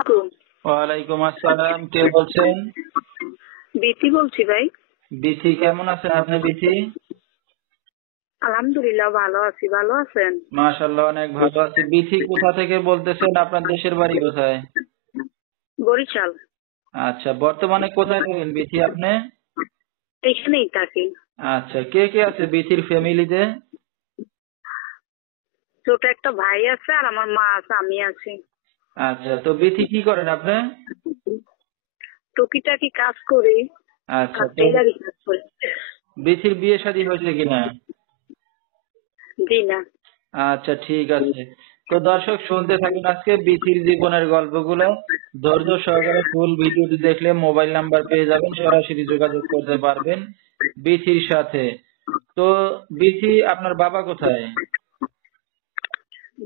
আসসালাম। ওয়ালাইকুম আসসালাম। কে বলছেন? বিথি বলছি ভাই। বিথি, কেমন আছেন আপনি বিথি? আলহামদুলিল্লাহ ভালো আছি, ভালো আছেন? মাশাআল্লাহ, অনেক ভালো আছি। বিথি, কোথা থেকে বলতেছেন? আপনার দেশের বাড়ি কোথায়? বরিশাল। আচ্ছা, বর্তমানে কোথায় থাকেন বিথি আপনি? এখানেই থাকি। আচ্ছা, কে কে আছে বিথির ফ্যামিলিতে? ছোট একটা ভাই আছে আর আমার মা আছে, আমি আছি। আচ্ছা, তো বিথি কি করেন আপনি? টুকিটাকি কাজ করি আচ্ছা, আর তো টেলারি কাজ করি। বিথির বিয়ে শাদী হয়েছে কিনা? জি না। আচ্ছা, ঠিক আছে। তো দর্শক, শুনতে থাকুন আজকে বিথির জীবনের গল্পগুলো। ধৈর্য সহকারে ফুল ভিডিওটি দেখলে মোবাইল নাম্বার পেয়ে যাবেন, সরাসরি যোগাযোগ করতে পারবেন বিথির সাথে। তো বিথি, আপনার বাবা কোথায়?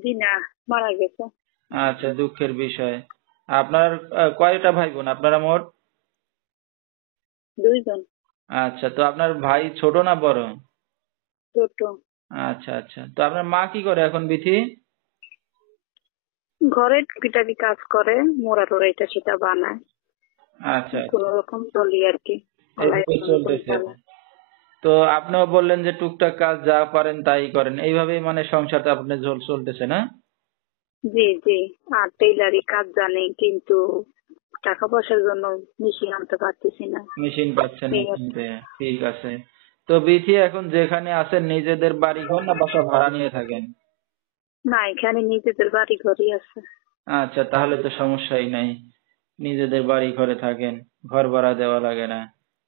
জি না, মারা গেছে। আচ্ছা, দুঃখের বিষয়। আপনার কয়টা ভাই বোন আপনারা মোট? দুইজন। আচ্ছা, তো আপনার ভাই ছোট না বড়? ছোট। আচ্ছা আচ্ছা, তো আপনার মা কি করে এখন বিথি? ঘরে টুকিটাকি কাজ করে, মোড়া টোড়া এটা সেটা বানায়। আচ্ছা কোন আচ্ছা, রকম চলি আর কি। আল্লাহ এভাবে এখন করে চলতেছে। চালায়। তো আপনিও বললেন যে টুকটাক কাজ যা পারেন তাই করেন, এইভাবেই মানে সংসারটা আপনার চলতেছে না? জি জি। আর টেলারি কাজ জানি, কিন্তু টাকা পয়সার জন্য মেশিন আনতে পারতেছি না। মেশিন পাচ্ছেন না এই আর কি। কিনতে? ঠিক আছে। তো বিথি, এখন যেখানে আছেন নিজেদের বাড়ি ঘর না বাসা ভাড়া নিয়ে থাকেন? না, এখানে নিজেদের বাড়ি ঘরই আছে। আচ্ছা, তাহলে তো সমস্যাই নাই। নিজেদের বাড়ি ঘরে থাকেন, ঘর ভাড়া দেওয়া লাগে না।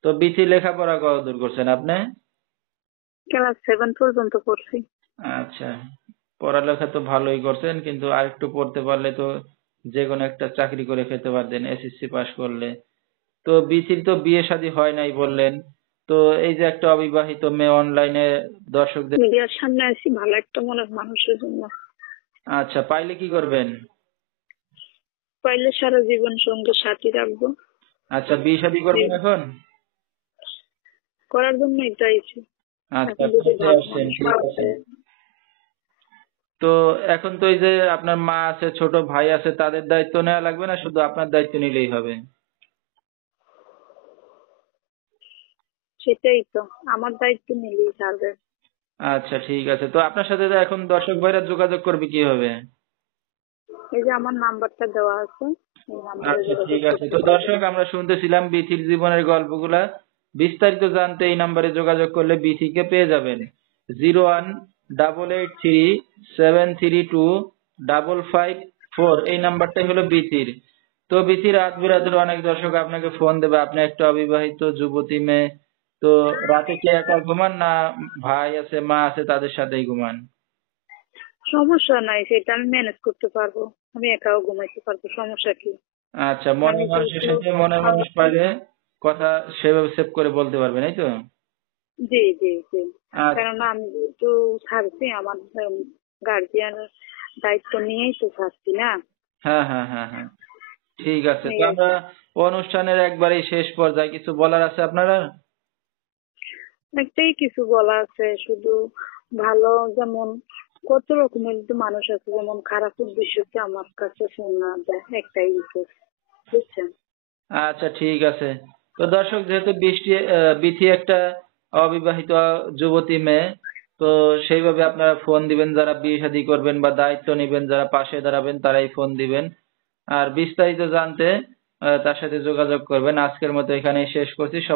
তো বিথি, লেখাপড়া কতদূর করছেন আপনি? ক্লাস 7 পর্যন্ত পড়ছি। আচ্ছা, পড়ালেখা তো ভালোই করছেন, কিন্তু আরেকটু পড়তে পারলে তো যে কোনো একটা চাকরি করে খেতে পারতেন এসএসসি পাশ করলে। তো বিথির তো বিয়ে শাদী হয় নাই বললেন। তো এই যে একটা অবিবাহিত মেয়ে অনলাইনে দর্শকদের, মিডিয়ার সামনে আছি ভালো একটা মনের মানুষের জন্য। আচ্ছা, পাইলে কি করবেন? পাইলে সারা জীবন সঙ্গে সাথী রাখবো। আচ্ছা, বিয়ে শাদী করবেন এই এখন? করার জন্যই চাইছি। আচ্ছা, এখন যদি করতে ভালো আসছেন, মানুষ ঠিক পাওয়া আছে। যায়। তো এখন তো এই যে আপনার মা আছে, ছোট ভাই আছে, তাদের দায়িত্ব নেওয়া লাগবে না, শুধু আপনার দায়িত্ব নিলেই হবে? সেটাই তো, আমার দায়িত্ব নিলেই ছাড়বে। আচ্ছা, ঠিক আছে। তো আপনার সাথে তো এখন দর্শক ভাইরা যোগাযোগ করবে কিভাবে? এই যে আমার নাম্বারটা দেওয়া আছে, এই নাম্বারে আচ্ছা, যোগাযোগ ঠিক আছে। করতে তো পারবেন। দর্শক, আমরা শুনতেছিলাম বিথির জীবনের গল্পগুলা। বিস্তারিত জানতে এই নাম্বারে যোগাযোগ করলে বিথিকে পেয়ে যাবেন। 018837325554, এই নাম্বারটাই হলো বিথির। তো বিথি, রাত বিরাতের অনেক দর্শক আপনাকে ফোন দেবে, আপনি একটা অবিবাহিত যুবতী মেয়ে। তো রাতে কি একা ঘুমান না ভাই আছে মা আছে তাদের সাথেই ঘুমান? সমস্যা নাই, সেটা আমি ম্যানেজ করতে পারবো। আমি একাও ঘুমাইতে পারবো, সমস্যা কি? আচ্ছা, মনের আমি মানুষের যেহেতু সাথে মনের মানুষ আমার পাইলে কথা সেভাবে সেভ করে বলতে পারবেন, এই তো? জি জি জি। আচ্ছা, কেননা আমি যেহেতু ছাড়ছি, আমার গার্জিয়ান দায়িত্ব নিয়েই তো ছাড়ছি না। হ্যাঁ হ্যাঁ হ্যাঁ হ্যাঁ, ঠিক আছে। এই তো আর আমরা কি। অনুষ্ঠানের একবারেই শেষ পর্যায়ে কিছু বলার আছে আপনারা? একটাই কিছু বলা আছে, শুধু ভালো, যেমন কত রকমের তো মানুষ আছে, যেমন খারাপ উদ্দেশ্যকে আমার কাছে শোনা যায়, একটাই রিকোয়েস্ট, বুঝছেন? আচ্ছা, ঠিক আছে। তো দর্শক, যেহেতু বিথি একটা অবিবাহিত যুবতী মেয়ে, তো সেইভাবে আপনারা ফোন দিবেন, যারা বিয়ে শাদী করবেন বা দায়িত্ব নিবেন, যারা পাশে দাঁড়াবেন তারাই ফোন দিবেন। আর বিস্তারিত জানতে তার সাথে যোগাযোগ করবেন। আজকের মতো এখানেই শেষ করছি।